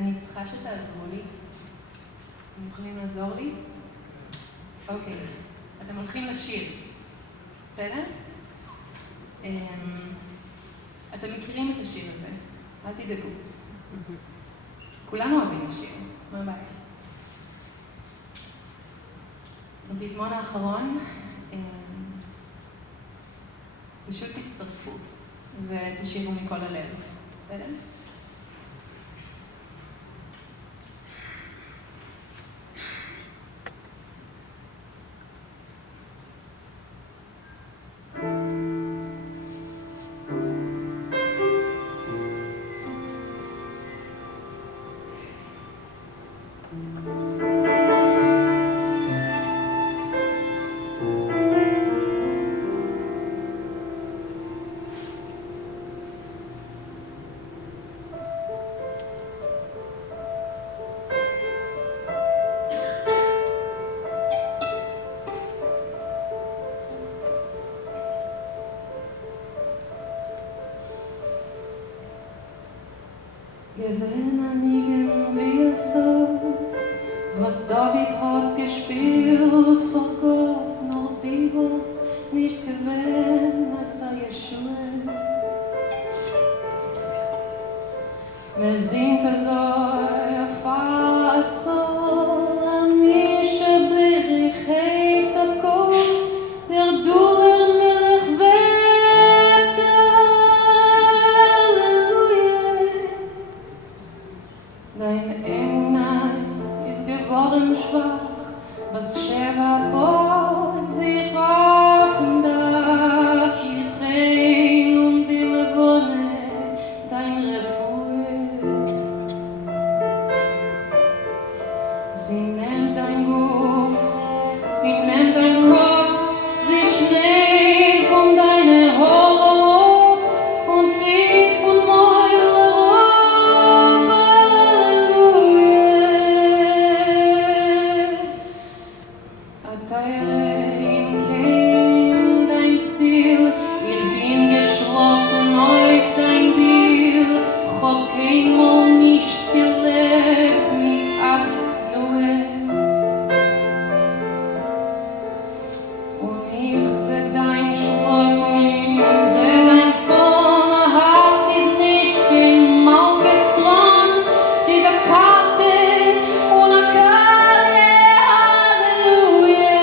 אני צריכה שתעזרו לי. אתם יכולים לעזור לי? אוקיי. אתם הולכים לשיר. בסדר? אתם מכירים את השיר הזה. אל תדאגו. כולנו אוהבים לשיר. מה הבעיה? בפזמון האחרון, פשוט תצטרפו ותשירו מכל הלב. בסדר? Gewinnen wir so, was David hat gespielt vor Gott, noch die was nicht gewinnen, es sei Yeshua. Wir singt es euch fast so, am Mische Berich hebt der Kopf, der Duller Melech webt, Halleluja. Dein Engel ist geworden schwach, was Sheva baut sich auf dem Dach, ich rein die Levone, dein Refuge. Sie nimmt dein Ruf, sie nimmt dein Kopf, sie schneit von deiner Holle und sieht von Mäuler ab, Halleluja. Atayre im Keim dein Stil, ich bin geschlafen auf dein Deal, ich hab keinmal nicht gelebt mit Achs Noel. Und ich seh dein Schloss und seh dein vorne Herz ist nicht kein Malkes dran, sie ist a Karte und a Kalle, Halleluja.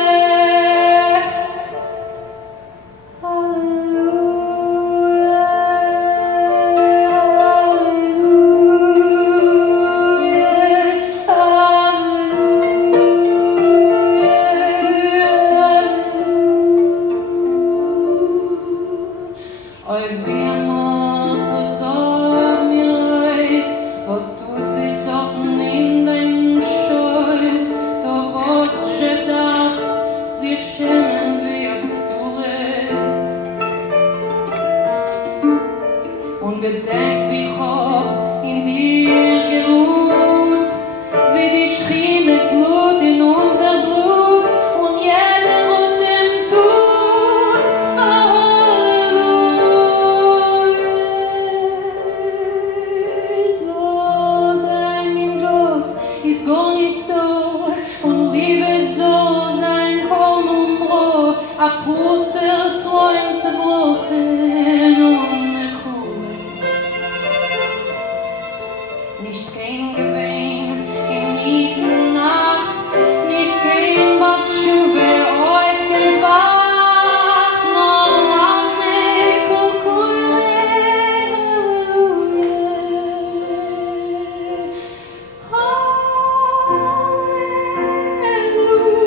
Oi, wie mal du sag mir eis, was tut sich dort in dein Scheuß, du wirst schon darfst sich schämen wie a Psure. Und gedenkt wie ich hab in dir geruht, wie die Schiene glut in unser Blut und jeder hat den Tod. Halleluja. Soll sein mein Gott, ist gar nicht da und Liebe soll sein komm und roh, a Puster träumt zerbrochen und mechur. Nicht kein Gewinn in Mietennacht, nicht kein Batschuwe aufgewacht, nur Nachne Kukuwe, Halleluja. Halleluja.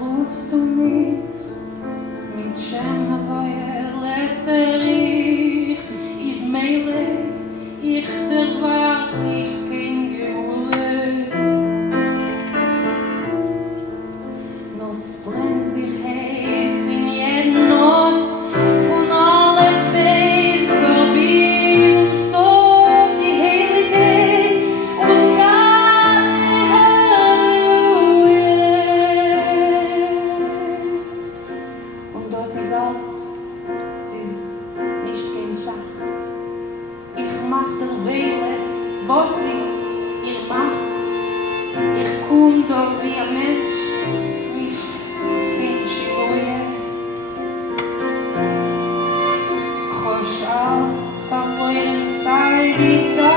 Rufst du mich mit Shem Havoye lässt ich, is Meile was ist, ich mach, ich komm da wie ein Mensch, nicht kein Schiloje. Chosh aus, verloren sei die Sonne.